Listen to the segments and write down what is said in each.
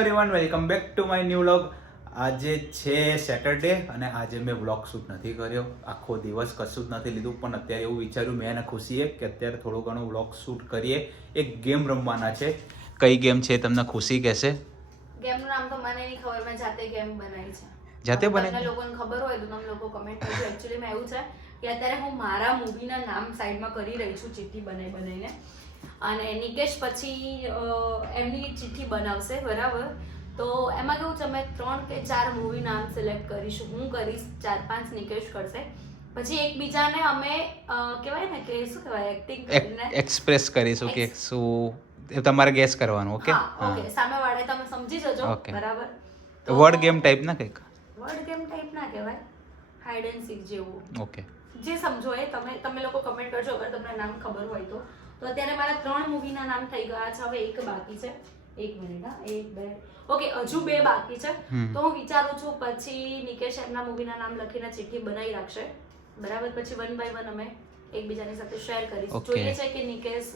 Everyone welcome back to my new vlog. આજે છે Saturday અને આજે મેં વ્લોગ શૂટ નથી કર્યો. આખો દિવસ કશું જ નથી લીધું, પણ અત્યારે એવું વિચાર્યું મેં અને ખુશીએ કે અત્યારે થોડું ઘણું વ્લોગ શૂટ કરીએ. એક ગેમ રમવાના છે. કઈ ગેમ છે તમને ખુશી કહેશે? ગેમનું નામ તો મને નહીં ખબર, મેં જાતે ગેમ બનાવી છે. જાતે બનાવી? તમને લોકોને ખબર હોય તો તમે લોકો કમેન્ટ કરજો. એક્ચ્યુઅલી માં એવું છે કે અત્યારે હું મારા મૂવીના નામ સાઈડમાં કરી રહી છું, ચિઠ્ઠી બનાવીને, અને નિકેશ પછી એમની ચિઠ્ઠી બનાવશે, બરાબર? તો એમાં કેવું છે, અમે 3 કે 4 મૂવી નામ સિલેક્ટ કરીશું. હું કરીશ, 4-5 નિકેશ કરશે. પછી એકબીજાને અમે કહેવાય ને કે શું કહેવાય, એક્ટિંગ કરીને એક્સપ્રેસ કરીશું કે શું તમારે ગેસ કરવાનું. ઓકે ઓકે, સામેવાળા તમે સમજી જજો, બરાબર? વર્ડ ગેમ ટાઈપ ના કંઈક? વર્ડ ગેમ ટાઈપ ના કહેવાય, હાઇડ એન્ડ સીક જેવું. ઓકે, જે સમજો એ તમે લોકો કમેન્ટ કરજો અગર તમને નામ ખબર હોય તો. તો અત્યારે મારા 3 મૂવીના નામ થઈ ગયા છે. હવે એક બાકી છે. 1 મિનિટ, હા, 1 2 ઓકે, હજુ 2 બાકી છે. તો હું વિચારું છું પછી નિકેશ એમના મૂવીના નામ લખીને ચિઠ્ઠી બનાવી રાખશે, બરાબર? પછી 1 બાય 1 અમે એકબીજાની સાથે શેર કરીશું. જોઈએ છે કે નિકેશ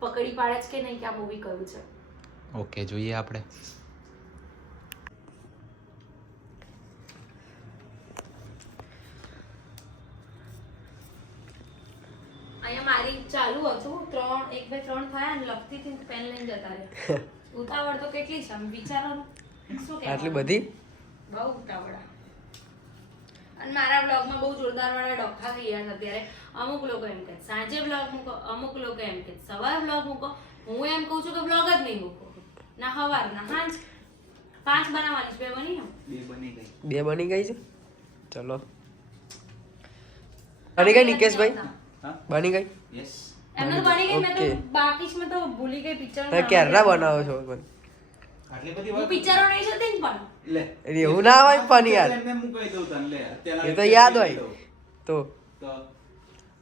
પકડી પાડે છે કે નહીં કે આ મૂવી કયું છે. ઓકે, જોઈએ આપણે. અહીંયા મારી ચાલુ હતું, 1 2 3 થયા અને લખતી હતી, પેન લઈને જતા રહ્યા. ઉતાવળ તો કેટલી છે, આમ વિચારો શું કે આટલી બધી બહુ ઉતાવળ. અને મારા બ્લોગમાં બહુ જોરદાર વાળા ડોખા થઈ ગયા છે અત્યારે. અમુક લોકો એમ કહે સાંજે બ્લોગ મૂકો, અમુક લોકો એમ કહે સવારે બ્લોગ મૂકો. હું એમ કહું છું કે બ્લોગ જ નહીં મૂકો, ના સવાર ના સાંજ. 5 બનાવવાની છે, 2 બની ને? 2 બની ગઈ છે. ચલો, બની ગઈ નિકેશભાઈ? બની ગઈ? યસ, એમને તો બની ગઈ. મેં તો Okay. બાકી છે, મેં તો ભૂલી ગઈ પિક્ચર. તમે ક્યારના બનાવો છો? આટલી બધી હું પિક્ચરો નહીં જોતી ને પણ. લે, એવું ના હોય પણ યાર, એમને મુકાઈ દઉં તને. લે, અત્યારે એ તો યાદ હોય. તો તો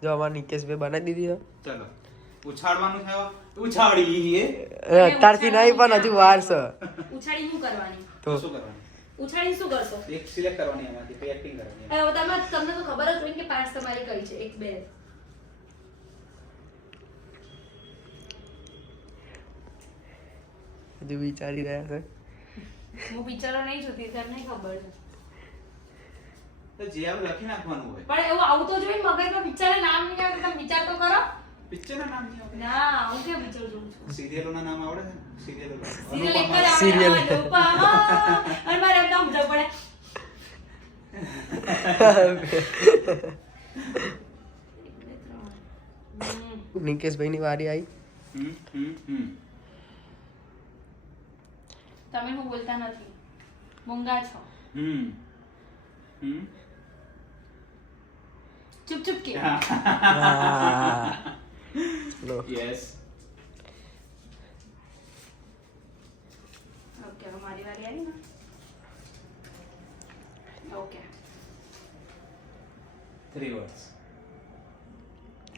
જો અમારા નિકેશભાઈ બનાવી દીધી ચલો, ઉછાળવાનું છે. ઉછાળીએ છે. અત્યારથી નહીં, પણ હજુ વાર છે. ઉછાળી શું કરવાની? તો શું કરવાનું? ઉછાળી શું કરશો? એક સિલેક્ટ કરવાની, એમાંથી પછી એક્ટિંગ કરવાની. હવે તમને તો ખબર જ હોય કે 5 તમારી કઈ છે. 1 2 હજુ વિચારી રહ્યા છે. હું પિક્ચરો નહીં જોતી, તમને ખબર છે. તો જે આવું લખી નાખવાનું હોય. પણ એવું આવું તો જોઈ મગજમાં પિક્ચર નામ નહીં આવે, તમે વિચાર તો કરો. પિક્ચરના નામ નહીં આવડે? ના, હું કેમ પિક્ચર જોઉં છું? સિરિયલોના નામ આવડે છે ને? સિરિયલો સિરિયલ એક જ Serial. આવે, અનુપમા. અને મારે એમ કામ સમજવું પડે. નિકેશભાઈની વારી આવી. તમે હું બોલતા નથી, મૂંગા છો. ચૂપ ચૂપ કે. ચલો, યસ. ઓકે, હવે મારી વારી આવી ને. Okay, 3 words,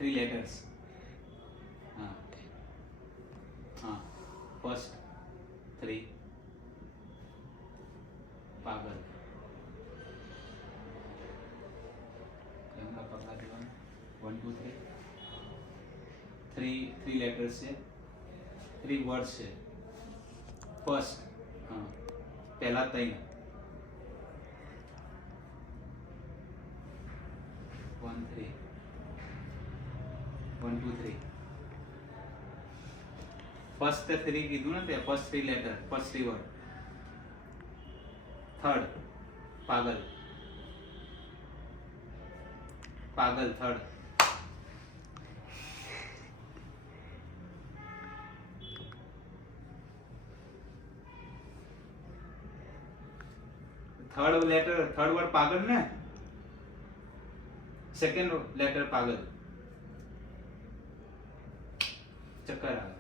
3 letters. હા, હા. First 3 પાગલ. કેમેરા પકડા દેવાનું. 1 2 3 3 letters છે, 3 words છે. First, હા, પહેલા 3. 1 3 1 2 3. ફર્સ્ટ 3 કીધું ને, તે first 3 letter, first 3 word. Third પાગલ. પાગલ third. Third letter, third word પાગલ ને. સેકન્ડ લેટર પાગલ. ચક્કર આવે.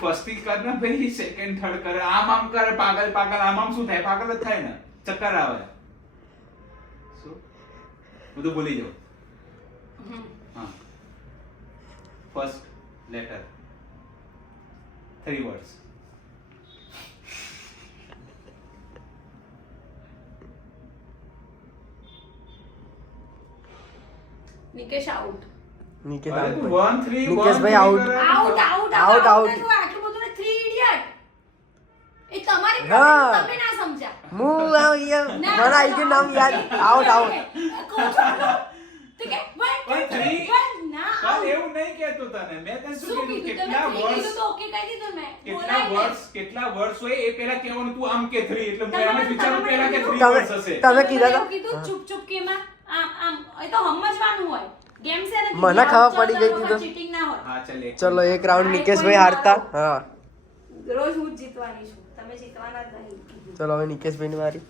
ફર્સ્ટ થી કર ને ભાઈ, સેકન્ડ થર્ડ કરે, આમ કરે, પાગલ પાગલ, આમ શું થાય? પાગલ જ થાય ને. ચક્કર આવે. શું બધું ભૂલી જાઓ. હા, first letter, 3 words. Nikesh out. Nikesh અરે out તું ભાઈ. 1 3 નિકેશભાઈ out. Out out Out, out. આટલું બધું ને 3 ઇડિયટ. હા. તમે ના સમજ્યા. હું આમ યાર મને આવી ગયું નામ યાદ આઉટ તો કે one, પણ two, three. one, ના પણ out. એવું નહીં કહેતો તને મેં તને શું શું કીધું કીધું? કેટલા તમે three વર્ષ કીધું તો okay કહી દીધું મેં. કેટલા બોલાય નહીં. વર્ષ હોય એ પહેલા કહેવાનું તું આમ કે 3 એટલે હું તમે એમ જ વિચારું તમે પહેલા કે કીધું. 3 વર્ષ હશે તમે તમે કીધા એવું હતા? કીધું હા. ચૂપ ચૂપ કે માં આમ એ તો સમજવાનું હોય. ગેમ છે ને મને ખબર પડી ગઈ હતી તો. ચીટિંગ ના હોય. હા ચાલ ચલો એક રાઉન્ડ હા, એક નિકેશભાઈ point હારતા મારો. હા રોજ હું જ જીતવાની છું. તમે જીતવાના જ નહીં. ચલો હવે નિકેશભાઈની વારી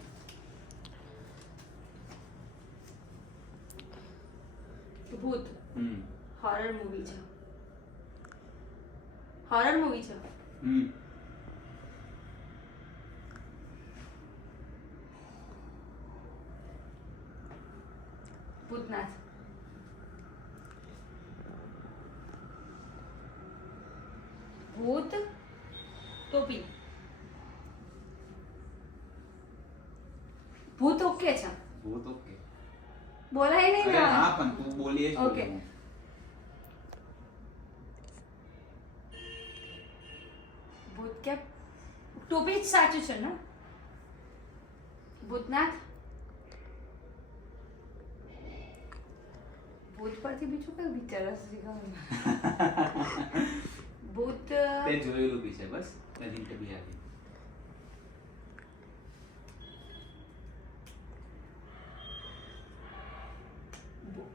ભૂત હમ હોરર મૂવી છે. હોરર મૂવી છે. હમ ભૂતનાથ. ભૂત ટોપી. ભૂત ઓકે છે. ભૂત ઓકે બોલાય નહીં અરે ને હા પણ તું બોલીએ જ Okay. બોલે. ભૂત કે ટોપી જ સાચું છે ને. ભૂતનાથ. ભૂત પરથી બીજું કયું પિક્ચર હશે ભૂત તે જોયેલું બી છે બસ તે ઇન્ટરવ્યુ આપી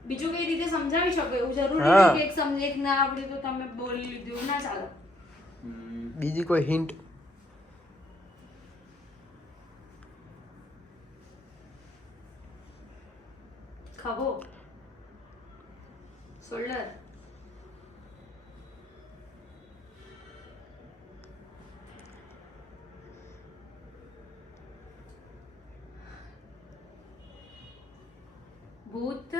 બીજું કઈ રીતે સમજાવી શકો એવું જરૂરી હા. નથી કે એક સમજે એક ના આવડ્યું તો તમે બોલી લીધું ના ચાલે. બીજી કોઈ હિન્ટ ખભો. શોલ્ડર. ભૂત.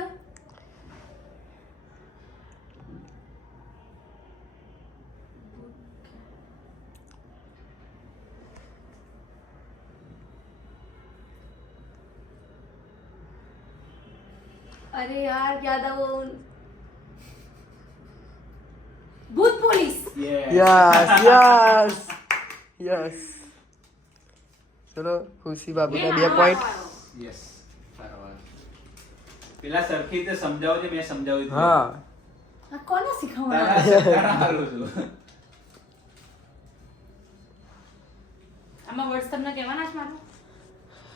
अरे यार याद आओ. भूत पुलिस. યસ યસ યસ ચલો ખુશી ભાભીના 2 પોઈન્ટ યસ બરાબર પેલા સરખી રીતે સમજાવજે મેં સમજાવ્યું હતું. હા આ કોને શીખવવાના? તારા શબ્દના હારું છું. આમાં વર્ડ્સ તમને કહેવાના જ મારું.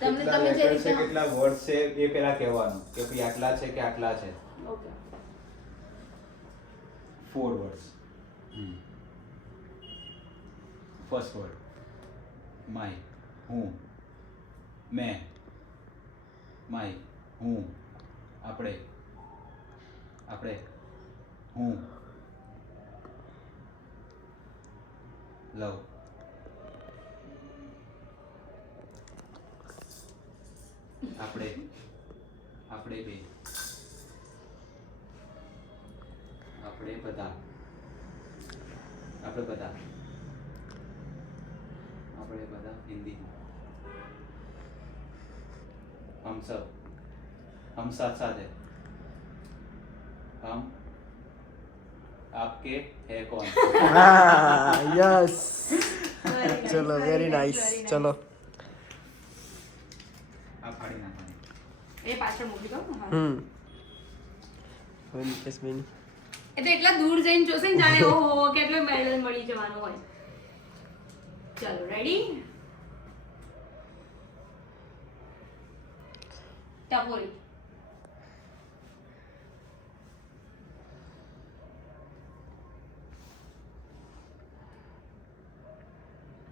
તમને કેટલા તમે જે letters છે, રીતે કેટલા વર્ડ છે એ પેલા કહેવાનું કે ભાઈ આટલા છે કે આટલા છે. Okay 4 words. First word my હું મેં માય હું આપણે આપણે હું લવ આપણે આપણે બે આપણે બધા આપણે બધા આપણે બધા हिंदी हम सब हम साथ साथ है हम आपके है कौन હા યસ Very nice, ચલો વેરી નાઇસ very nice. ચલો आप फाड़ी नाखવાની એ પાછળ મૂકી દો. હા. હવે નિકેશભાઈની એ તો એટલા દૂર જઈને જોશે ને જાણે ઓહો કેટલો મેડલ મળી જવાનો હોય. ચલો રેડી. ટપોરી.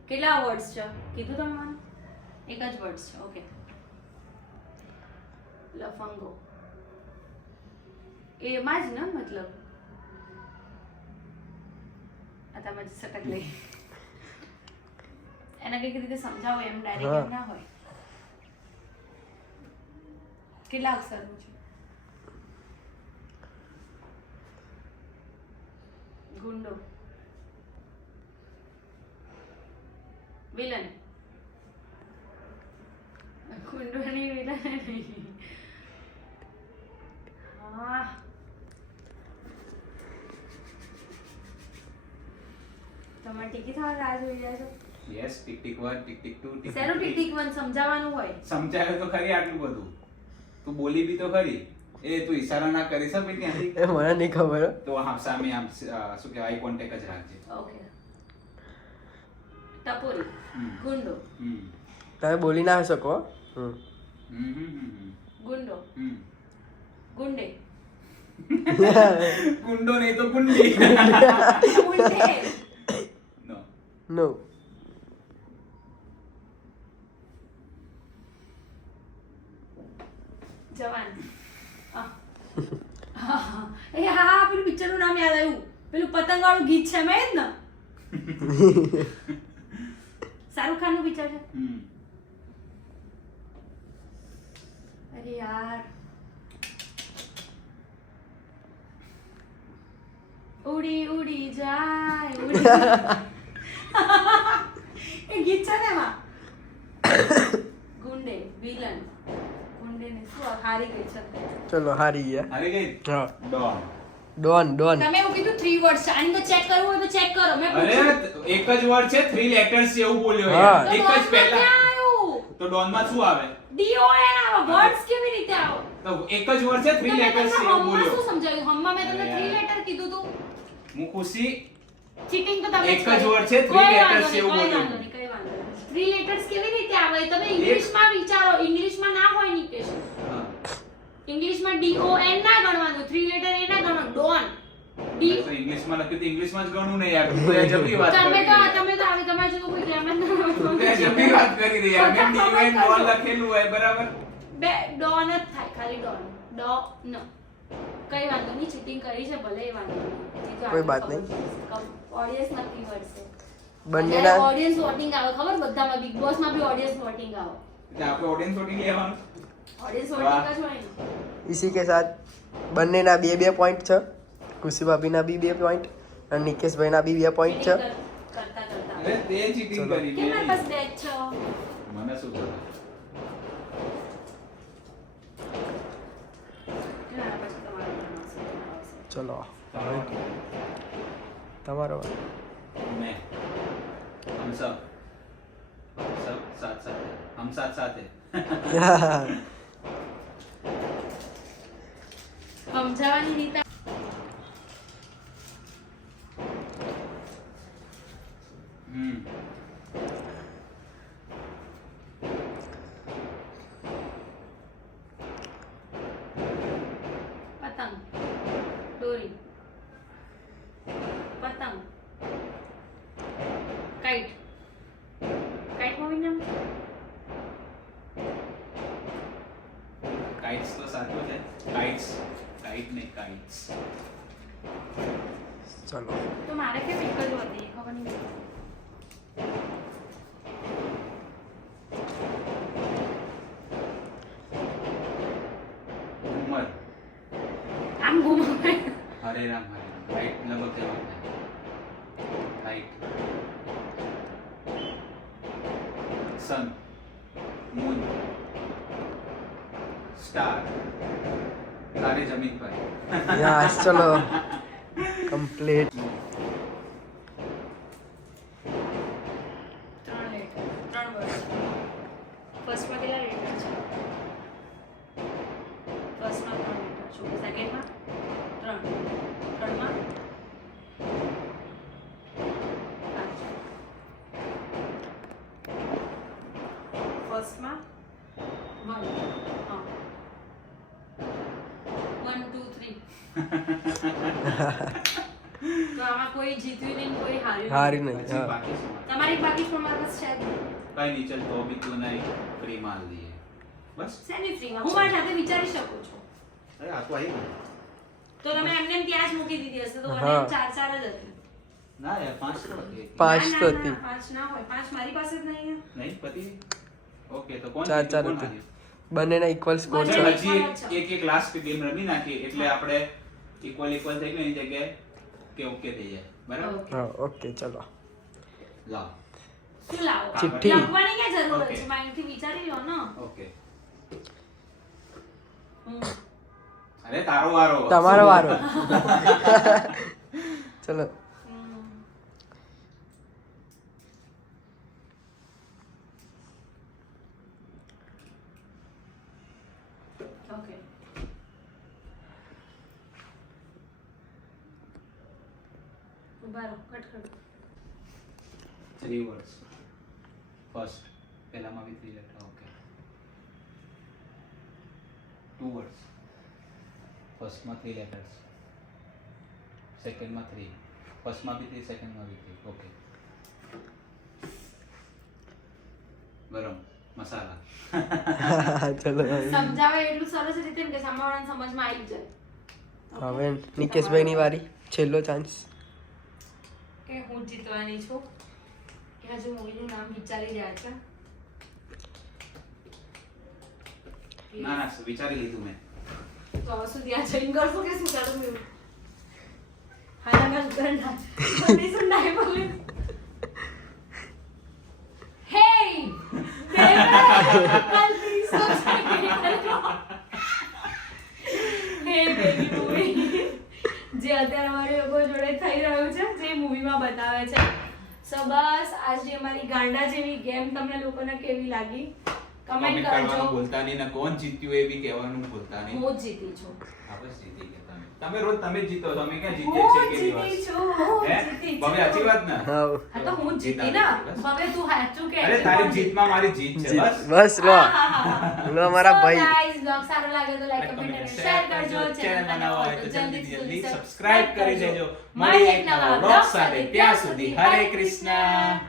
કેટલા વર્ડ્સ છે કીધું તમે મને? એક જ વર્ડ્સ છે. ઓકે. લફંગો. એમાં જ ને મતલબ આ તમે સટક લઈ એના કઈક રીતે સમજાવો એમ ડાયરેક્ટ હા. એમ ના હોય. કેટલા અક્ષરનું છે? ગુંડો. વિલન. ગુંડો નહીં વિલન નહીં. હા તમારે ટિકિટ થવા રાહ જોઈ રહ્યા છો. Yes tick tick 1 tick tick 2 tick શેનું ટિક ટીક વન સમજાવવાનું હોય? સમજાયો તો ખરી આટલું બધું તું બોલી બી તો ખરી એ તું ઈશારા ના કરી શકે ત્યાંથી એ મને નહીં ખબર હો. તો આમ સામે આમ શું કહેવાય આઈ કોન્ટેક્ટ જ રાખજે ઓકે. ટપોરી, હમ. ગુંડો, હમ તમે બોલી ના શકો હો. હમ હમ હમ ગુંડો, હમ ગુંડે, ગુંડો નહીં તો ગુંડી ગુંડે, નો નો જવાન. એ હા પેલું પિક્ચર નું નામ યાદ આવ્યું, પેલું પતંગ વાળું ગીત છે મેં જ ને. શાહરુખ ખાન નું પિક્ચર છે. હમ અરે યાર ઉડી ઉડી જાય ઉડી. એ ગીત છે ને એમાં. ગુંડે વિલન ગુંડે ને શું હારી ગઈ છે. ચલો હારી ગયા. આવી ગઈ હા ડોન ડોન ડોન. તમે એવું કીધું 3 વર્ડ છે, આની તો ચેક કરવું હોય તો ચેક કરો. મેં અરે પૂછ્યું એક જ વર્ડ છે 3 લેટર્સ છે એવું બોલ્યો હા. યાર તો એક જ ડોનમાં પહેલા ક્યાં આવ્યું? તો ડોન માં શું આવે DON આવે, વર્ડ્સ કેવી રીતે આવે? તો એક જ વર્ડ છે 3 તો મેં લેટર્સ છે તમને એવું હમણાં બોલ્યો શું સમજાવ્યું? હમણાં મેં તમને અરે 3 યાર. લેટર કીધું તું. હું ખુશી ચીટિંગ તો તમે એક જ word છે, 3 letters છે એવું બોલ્યું. કઈ વાંધો નહીં. 3 લેટર્સ કેવી રીતે આવે? તમે ઇંગ્લિશમાં વિચારો, ઇંગ્લિશમાં ના હોય નિકેશ. હા ઇંગ્લિશમાં DON ના ગણવાનું, 3 લેટર એ ના ગણવાનું. ડોન ડી તો ઇંગ્લિશમાં લખ્યું તો ઇંગ્લિશમાં જ ગણું ને યાર તું તો એ જબરી વાત કરી તમે તો રહી. તમે તો આવી તમારે જો કોઈ ગ્રામર તું તો એ જબરી વાત કરી રહી યાર મેં ડીવાય ડોન લખેલું હોય બરાબર બે ડોન જ થાય, ખાલી ડોન. ડોન કઈ વાંધો નહીં, ચીટિંગ કરી છે ભલે, એ વાંધો નહીં. કોઈ બાત નહીં. ઓડિયન્સ નક્કી કરશે. બંનેના ઓડિયન્સ વોટિંગ આવે ખબર બધામાં, બિગ બોસ માં બી ઓડિયન્સ વોટિંગ આવે. એટલે આપણે ઓડિયન્સ વોટિંગ લેવાનું ઓડિયન્સ વાહ. વોટિંગ જ હોય ને. इसी के साथ બંનેના 2 પોઈન્ટ છે. ખુશી ભાભીના બી 2 પોઈન્ટ અને નિકેશભાઈના બી 2 પોઈન્ટ છે. કરતા કરતા અરે તે ચીટિંગ ચલો. કરી કેમ મારી પાસે બેગ છે? મને શું ખબર મારા પાસે તમારો નામ આવશે. ચલો તમારો તમારો मैं हम सब साथ साथ हैं हम साथ साथ हैं સમજાવવાની રીત પતંગ, દોરી, પતંગ, કાઈટ. કાઈટ મૂવી નામ છે? काइट्स तो साचું છે काइट्स काइट नहीं काइट्स ચલો તો મારે કેમ એક જ હતી એ ખબર નહીં. उमर આમ ઘુમાવે. हरे राम राइट लगभग जवाब है राइट सन मून स्टार तारे जमीन पर યસ ચલો કમ્પ્લીટ. 3 letter, 3 word. ફર્સ્ટમાં કેટલા લેટર છે? ફર્સ્ટમાં 3 લેટર છે. સેકન્ડમાં 3. થર્ડમાં 5. ફર્સ્ટમાં 1. હા 1 2 3. તો આમાં કોઈ જીત્યું નહીં, કોઈ હાર્યું હારી નહીં. નહીં. પછી હા बाकी सुना તમારી બાકી પણ મારા પાસે છે જ નહીં. कहीं नहीं चल तो अभी तू नहीं फ्री मार दिए बस શેની ફ્રીમાં? હું મારી સાથે વિચારી શકું છું. अरे आपको आई ना તો તમે એમને એમ ત્યાં જ મૂકી દીધી હશે, તો મને હા. 4 જ હતી. ना यार 5 तो होती है। 5 ના, તો ના, હતી. ના, 5 ના હોય. 5 મારી પાસે જ નહીં. नहीं पति ओके तो कौन ચાર जीत्યું, ચાર કોણ હતી. હાર્યું? બંનેના ઇક્વલ સ્કોર બંને છે. ચાલ હજી એક લાસ્ટ ગેમ રમી નાખીએ એટલે આપણે ઇક્વલ ઇક્વલ થઈ ગયું એની જગ્યાએ કે ઓકે થઈ જાય બરાબર Okay. હા ઓકે ચલો લાવ શું લાવો? ચિઠ્ઠી. લખવાની ક્યાં જરૂર Okay. છે? માઇન્ડથી વિચારી લો ને. ઓકે હમ. અરે તારો વારો તમારો વારો ચલો હમ. ઓકે ઉભા રહો કટ કરો 3 words. First, પહેલામાં બી 3 લેટર. ઓકે. 2 words. ફર્સ્ટમાં 3 letters. સેકન્ડમાં 3. ફર્સ્ટમાં બી 3, સેકન્ડમાં બી 3. ઓકે. ગરમ મસાલા. ચલો સમજાવે એટલું સરસ રીતે ને કે સામેવાળાને સમજમાં આવી જાય હવે નિકેશભાઈની વારી, છેલ્લો ચાન્સ. કે હું જીતવાની છું કે હજુ મૂવીનું નામ વિચારી રહ્યા છે ના ના વિચારી લીધું મેં. તો હવે સુધી આ જઈને કરશો કે શું કરું મેં હાલા મેં ઉતરના બધી સુનાઈ બોલે હે બેબી બેબી મૂવી જે અત્યારે અમારી લોકો જોડે થઈ રહ્યું છે જે મૂવીમાં બતાવે છે સો બસ આજે અમારી ગાંડા જેવી ગેમ તમને લોકોને કેવી લાગી કમેન્ટ કમેન્ટ કરજો કરવાનું ભૂલતા નહીં ને કોણ જીત્યું એ બી કહેવાનું ભૂલતા નહીં. હું જ જીતી છું આપણે જીતી ગયા તમે. તમે રોજ તમે જીતો, તમે ક્યાં જીતે હું છે કે જીતી દિવસ? છું હે? હું જીતી ભાભી સાચી વાત ને? હાઉ હા તો હું જ જીતી ના હવે તું સાચું કે અરે તારી જીતમાં મારી જીત છે બસ. બસ લો લો અમારા ભાઈ. ગાઈસ બ્લોગ સારો લાગે તો લાઈક કમેન્ટ અને શેર કરજો ચેનલ બનાવો હોય તો જલ્દી સબસ્ક્રાઇબ કરી દેજો. મળીએ એક નવા બ્લોગ સાથે. ત્યાં સુધી હરે કૃષ્ણ.